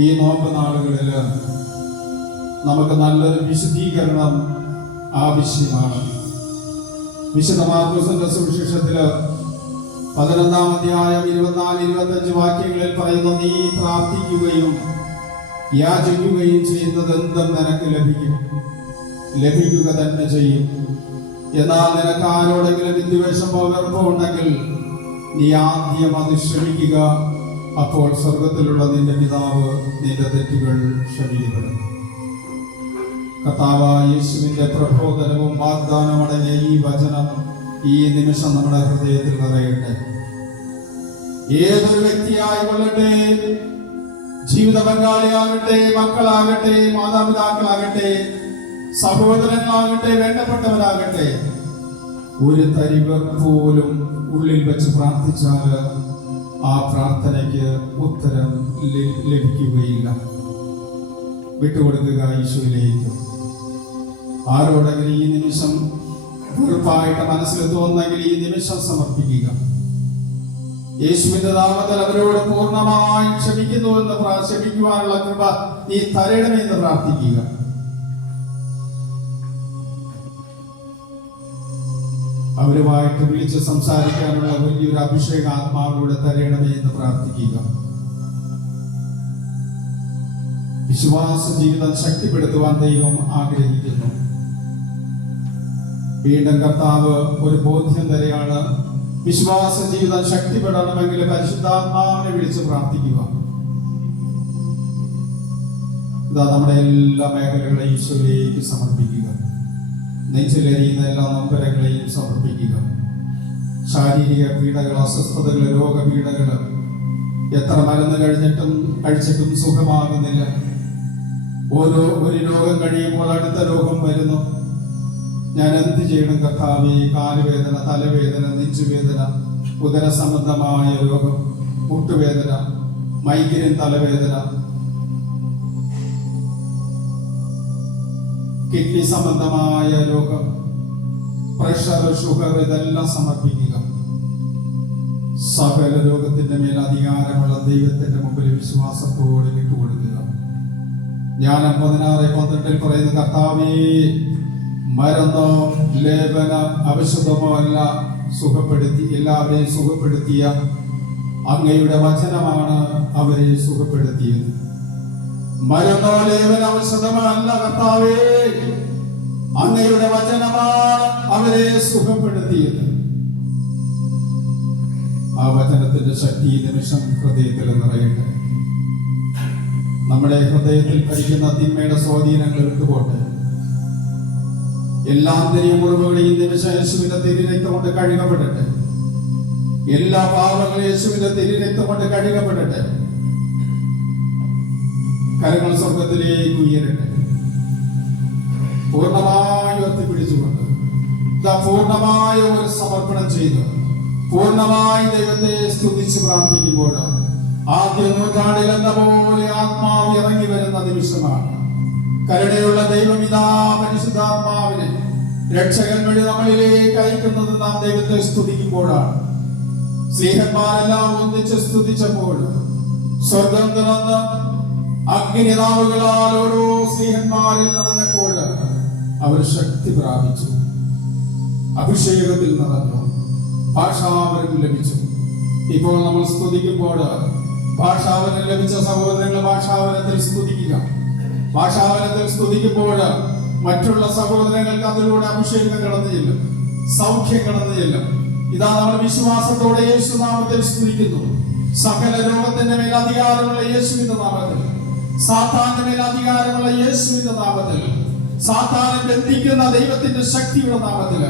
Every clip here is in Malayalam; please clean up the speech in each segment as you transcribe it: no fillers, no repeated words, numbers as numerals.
ഈ നോമ്പ് നാളുകളിൽ നമുക്ക് നല്ലൊരു വിശുദ്ധീകരണം ആവശ്യമാണ്. വിശുദ്ധ മാർക്കോസിന്റെ സുവിശേഷത്തില് 11-ാം അധ്യായം 24-25 വാക്യങ്ങളിൽ പറയുന്നു, നീ പ്രാർത്ഥിക്കുകയും യാചിക്കുകയും ചെയ്യുന്നത് എന്തും നിനക്ക് ലഭിക്കുക തന്നെ ചെയ്യും. എന്നാൽ നിനക്ക് ആരോടെങ്കിലും വിദ്വേഷമോ വെറുപ്പോ ഉണ്ടെങ്കിൽ നീ ആദ്യം അത് ക്ഷമിക്കുക. അപ്പോൾ സ്വർഗത്തിലുള്ള നിന്റെ പിതാവ് നിന്റെ തെറ്റുകൾ ക്ഷമിക്കപ്പെടും. കർത്താവായ യേശുവിന്റെ പ്രബോധനവും വാഗ്ദാനവും അടങ്ങിയ ഈ വചനം ഈ നിമിഷം നമ്മുടെ ഹൃദയത്തിൽ നിറയട്ടെ. ഏതൊരു വ്യക്തിയായിക്കൊള്ളട്ടെ, ജീവിത പങ്കാളിയാകട്ടെ, മക്കളാകട്ടെ, മാതാപിതാക്കളാകട്ടെ, സഹോദരങ്ങളാകട്ടെ, വേണ്ടപ്പെട്ടവരാകട്ടെ, ഒരു തരിവർ പോലും ഉള്ളിൽ വെച്ച് പ്രാർത്ഥിച്ചാൽ ആ പ്രാർത്ഥനയ്ക്ക് ഉത്തരം ലഭിക്കുകയില്ല. വിട്ടുകൊടുക്കുക ഈശോയിലേക്ക്. ആരോടെങ്കിലും ഈ നിമിഷം വെറുപ്പായിട്ട് മനസ്സിൽ തോന്നുന്നെങ്കിൽ ഈ നിമിഷം സമർപ്പിക്കുക. യേശുവിന്റെ നാമത്തിൽ അവരോട് പൂർണ്ണമായി ക്ഷമിക്കുന്നു എന്ന് ക്ഷമിക്കുവാനുള്ള കൃപ നീ തരണമെന്ന് പ്രാർത്ഥിക്കുക. അവരുമായിട്ട് വിളിച്ച് സംസാരിക്കാനുള്ള വലിയൊരു അഭിഷേക ആത്മാവിലൂടെ തരയണമേ എന്ന് പ്രാർത്ഥിക്കുക. വിശ്വാസ ജീവിതം ശക്തിപ്പെടുത്തുവാൻ ദൈവം ആഗ്രഹിക്കുന്നു. വീണ്ടും കർത്താവ് ഒരു ബോധ്യം തരെയാണ്. വിശ്വാസ ജീവിതം ശക്തിപ്പെടണമെങ്കിൽ പരിശുദ്ധാത്മാവിനെ വിളിച്ച് പ്രാർത്ഥിക്കുക. ഇതാ നമ്മുടെ എല്ലാ മേഖലകളെയും ഈശോയിലേക്ക് സമർപ്പിക്കുക. നെഞ്ചിലെരിയുന്ന എല്ലാ നൊമ്പരങ്ങളെയും സമർപ്പിക്കുക. ശാരീരിക പീഡകൾ, അസ്വസ്ഥതകൾ, രോഗപീഡകൾ, എത്ര മരുന്ന് കഴിച്ചിട്ടും സുഖമാകുന്നില്ല. ഒരു രോഗം കഴിയുമ്പോൾ അടുത്ത രോഗം വരുന്നു. ഞാൻ എന്ത് ചെയ്യണം കർത്താവേ? കാലുവേദന, തലവേദന, നെഞ്ചുവേദന, ഉദര സംബന്ധമായ രോഗം, മുട്ടുവേദന, മൈഗ്രെയിൻ തലവേദന, കിഡ്നി സംബന്ധമായ രോഗം, പ്രഷർ, ഷുഗർ, ഇതെല്ലാം സമർപ്പിക്കുക. സകല രോഗത്തിന്റെ മേൽ അധികാരമുള്ള ദൈവത്തിന്റെ മുമ്പിൽ വിശ്വാസത്തോടെ വിട്ടുകൊടുക്കുക. ഞാൻ 16:12 പറയുന്ന, കർത്താവേ, മരുന്നോ ലേപന ഔഷധമോ അല്ല എല്ലാവരെയും സുഖപ്പെടുത്തിയ അങ്ങയുടെ വചനമാണ് അവരെ സുഖപ്പെടുത്തിയത്. മരുന്നോ ലേപന ഔഷധമോ അല്ല കർത്താവേ, അങ്ങയുടെ വചനമാണ് അവരെ സുഖപ്പെടുത്തിയത്. ആ വചനത്തിന്റെ ശക്തി നിമിഷം ഹൃദയത്തിൽ നിറയട്ടെ. നമ്മുടെ ഹൃദയത്തിൽ ഭരിക്കുന്ന തിന്മയുടെ സ്വാധീനങ്ങൾ വിട്ടുപോട്ടെ. എല്ലാ ആന്തരിക മുറിവുകളെയും നിമിഷം യേശുവിന്റെ തിരുരക്തം കൊണ്ട് കഴുകപ്പെടട്ടെ. എല്ലാ പാപങ്ങളും യേശുവിന്റെ തിരുരക്തം കൊണ്ട് കഴുകപ്പെടട്ടെ. കരങ്ങൾ സ്വർഗത്തിലേക്ക് ഉയരട്ടെ. പൂർണ്ണമായി ഉയർത്തിപ്പിടിച്ചുകൊണ്ട് പൂർണ്ണമായ ഒരു സമർപ്പണം ചെയ്ത് പൂർണ്ണമായി ദൈവത്തെ സ്തുതിച്ച് പ്രാർത്ഥിക്കുമ്പോൾ ആദ്യ നൂറ്റാണ്ടിൽ എന്ന പോലെ ആത്മാവ് ഇറങ്ങി വരുന്ന നിമിഷമാണ്. കരുണയുള്ള ദൈവപിതാ പരിശുദ്ധാത്മാവിനെ രക്ഷകൻ വഴി നമ്മളിലേക്ക് അയക്കുന്നത് നാം ദൈവത്തെ സ്തുതിക്കുമ്പോഴാണ്. സ്നേഹന്മാരെല്ലാം ഒന്നിച്ച് സ്തുതിച്ചപ്പോൾ സ്വർഗം തുറന്ന് അഗ്നിനാവുകളാൽ ഓരോ സ്നേഹന്മാരിൽ നിറഞ്ഞപ്പോൾ അവർ ശക്തി പ്രാപിച്ചു, അഭിഷേകത്തിൽ നിറഞ്ഞു, ഭാഷാവരം ലഭിച്ചു. ഇപ്പോൾ നമ്മൾ സ്തുതിക്കുമ്പോൾ ഭാഷാവരം ലഭിച്ച സഹോദരങ്ങൾ ഭാഷാവരത്തിൽ സ്തുതിക്കുക. ഭാഷാവരത്തിൽ സ്തുതിക്കുമ്പോൾ മറ്റുള്ള സഹോദരങ്ങൾക്ക് അതിലൂടെ അഭിഷേകം കടന്നു ചെല്ലും, സൗഖ്യം കടന്നു ചെല്ലും. ഇതാ നമ്മൾ വിശ്വാസത്തോടെ യേശുനാമത്തിൽ സ്തുതിക്കുന്നു. സകല രോഗത്തിന്റെ മേൽ അധികാരമുള്ള യേശുവിന്റെ നാമത്തിൽ, സാത്താന്റെ മേൽ അധികാരമുള്ള യേശുവിന്റെ നാമത്തിൽ, സാത്താനെ ബന്ധിക്കുന്ന ദൈവത്തിന്റെ ശക്തിയുടെ നാമത്തിൽ,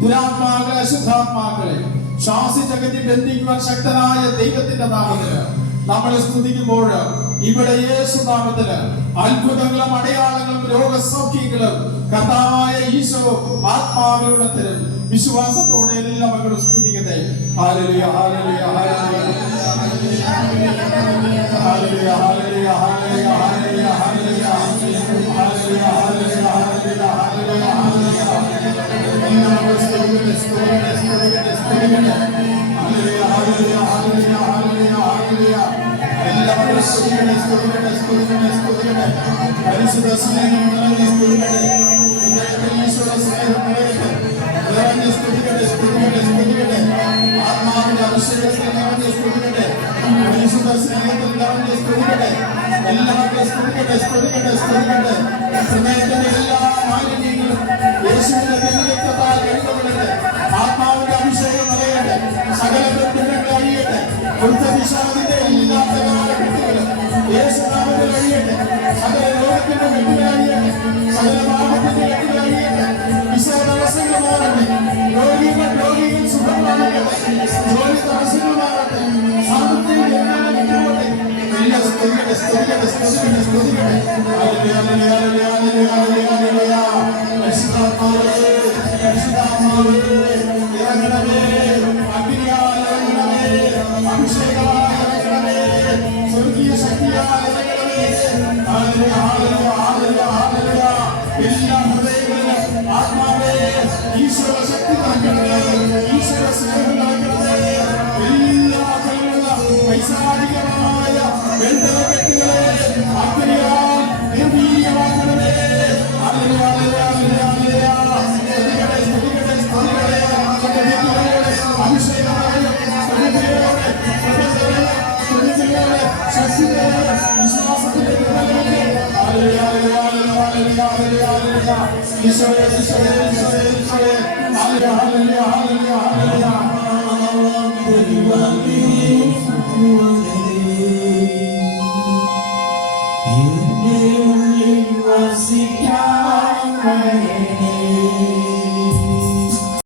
ദുരാത്മാക്കളെ, അശുദ്ധാത്മാക്കളെ ശ്വാസിച്ചകറ്റി ബന്ധിക്കുവാൻ ശക്തനായ ദൈവത്തിന്റെ നാമത്തിൽ നമ്മളെ സ്തുതിക്കുമ്പോൾ ഇവിടെ യേശുനാമത്തില് അത്ഭുതങ്ങളും അടയാളങ്ങളും രോഗസൗഖ്യങ്ങളും കർത്താവായ ഈശോ ആത്മാവിലൂടെ തരും. വിശ്വാസത്തോടെ എല്ലാ മക്കളും സ്തുതിക്കട്ടെ. ഹല്ലേലൂയ, ഹല്ലേലൂയ, ഹല്ലേലൂയ, ഹല്ലേലൂയ, ഹല്ലേലൂയ, ഹല്ലേലൂയ, ഹല്ലേലൂയ, ഹല്ലേലൂയ, ഹല്ലേലൂയ, ഹല്ലേലൂയ, ഹല്ലേലൂയ. പരിശുദ്ധ സ്നേഹം നിറഞ്ഞ് സ്തുതിക്കട്ടെ. ഈശ്വര സ്നേഹം നിറഞ്ഞ് സ്തുതിക്കട്ടെ. ആത്മാവിന്റെ അഭിഷേകത്തിൽ നിറഞ്ഞ് സ്തുതിക്കട്ടെ. പരിശുദ്ധ സ്നേഹത്തിൽ നിറഞ്ഞ് സ്തുതിക്കട്ടെ. എല്ലാവരും സ്തുതിക്കട്ടെ. സ്നേഹത്തിന്റെ എല്ലാ മാലിന്യങ്ങളും യേശുവിന്റെ തിരുരക്തത്താൽ കഴുകപ്പെടട്ടെ. ആത്മാവിന്റെ അഭിഷേകം നിറയട്ടെ. സകല ബന്ധങ്ങൾ അഴിയട്ടെ. വൃദ്ധവിഷാദിന്റെ എല്ലാ കുട്ടികളും യേശുനാമത്തിൽ അഴിയട്ടെ. സകല രോഗത്തിന്റെ കെട്ടുകൾ അഴിയട്ടെ. സകല പാപത്തിന്റെ കെട്ടുകൾ അഴിയട്ടെ. വിശോധവസ്ഥകൾ മാറട്ടെ. രോഗികൾ സുഖം പ്രാപിക്കട്ടെ. ജോലി തടസ്സങ്ങൾ മാറട്ടെ. സാമ്പത്തിക കിട്ടുപോട്ടെ. എല്ലാം സ്തുതിക്കട്ടെ. പരിശുദ്ധാത്മാവേ ഇറങ്ങണമേ. അഗ്നിയാൽ ഇറങ്ങണമേ. അഭിഷേകമായി ഇറങ്ങണമേ. സ്വർഗീയ ശക്തിയാൽ ഇറങ്ങണമേ. എല്ലാ ഹൃദയങ്ങളിലും ആത്മാവേ ഈശ്വര ശക്തി നൽകണമേ. ഈശ്വര സ്നേഹം നൽകണമേ. എല്ലാ കഴിവുള്ള വൈശാലികമായ ബന്ധനക്കെട്ടുകളെ അഗ്നിയാൽ നിർവീര്യമാക്കണമേ. വസിക്കാൻ